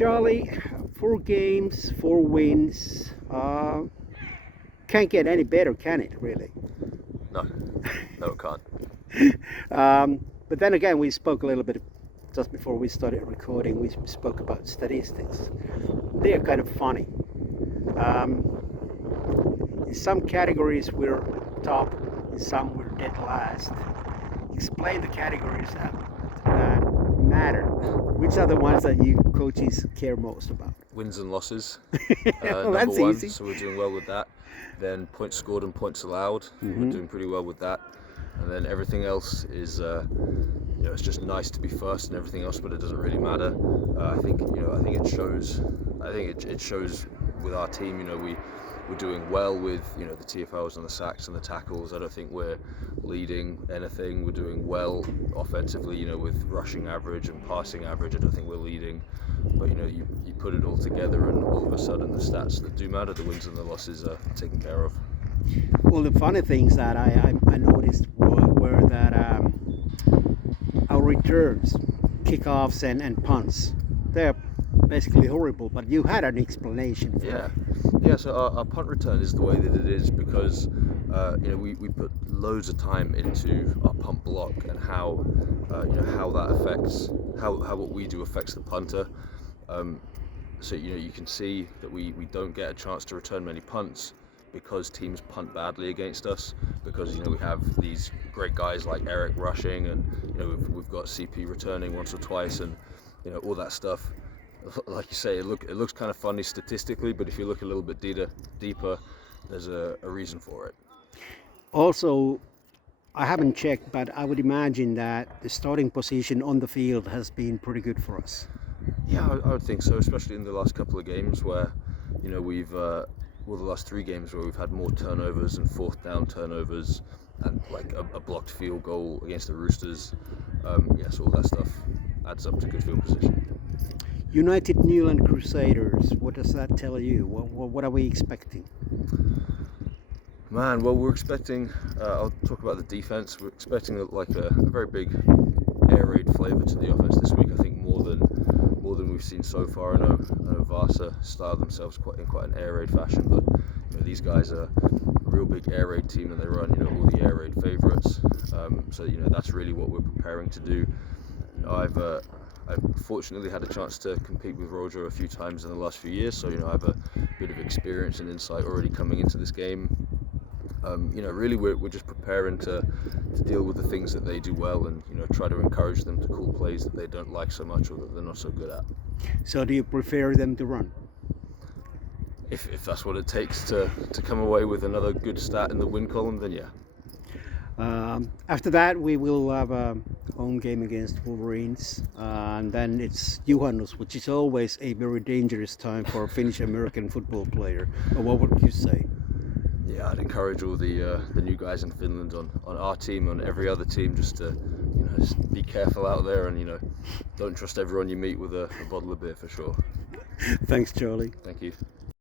Charlie, 4 games, 4 wins. Can't get any better, can it, really? No, no, it can't. But then again, we spoke a little bit just before we started recording. We spoke about statistics. They are kind of funny. In some categories, we're top. In some, we're dead last. Explain the categories that matter. Which are the ones that you coaches care most about? Wins and losses. Well, Number that's one, easy. so we're doing well with that. Then points scored and points allowed. We're doing pretty well with that. And then everything else is, it's just nice to be first and everything else, but it doesn't really matter. I think it shows. I think it shows with our team. We're doing well with the TFLs and the sacks and the tackles. I don't think we're leading anything. We're doing well offensively, with rushing average and passing average. I don't think we're leading. But you put it all together and all of a sudden the stats that do matter, the wins and the losses, are taken care of. Well, the funny things that I noticed were that our returns, kickoffs and punts, they're basically horrible, but you had an explanation for it. Yeah, so our punt return is the way that it is because we put loads of time into our punt block and how that affects how what we do affects the punter. So you can see that we don't get a chance to return many punts because teams punt badly against us, because we have these great guys like Eric rushing, and we've got CP returning once or twice, and all that stuff. Like you say, it looks kind of funny statistically, but if you look a little bit deeper, there's a reason for it. Also, I haven't checked, but I would imagine that the starting position on the field has been pretty good for us. Yeah, I would think so, especially in the last couple of games where, we've, the last 3 games where we've had more turnovers and fourth down turnovers and like a blocked field goal against the Roosters. So all that stuff adds up to good field position. United Newland Crusaders, what does that tell you? What are we expecting? Man, well, we're expecting, I'll talk about the defense. We're expecting a very big air raid flavour to the offense this week. I think more than we've seen so far. I know Vasa styled themselves in quite an air raid fashion, but these guys are a real big air raid team, and they run all the air raid favourites. So that's really what we're preparing to do. I've fortunately had a chance to compete with Roger a few times in the last few years, so I have a bit of experience and insight already coming into this game. Really we're just preparing to deal with the things that they do well, and try to encourage them to call plays that they don't like so much or that they're not so good at. So do you prefer them to run? If that's what it takes to come away with another good stat in the win column, then yeah. After that, we will have a home game against Wolverines, and then it's Juhannus, which is always a very dangerous time for a Finnish American football player. Or what would you say? Yeah, I'd encourage all the new guys in Finland on our team, on every other team, just to just be careful out there, and don't trust everyone you meet with a bottle of beer for sure. Thanks, Charlie. Thank you.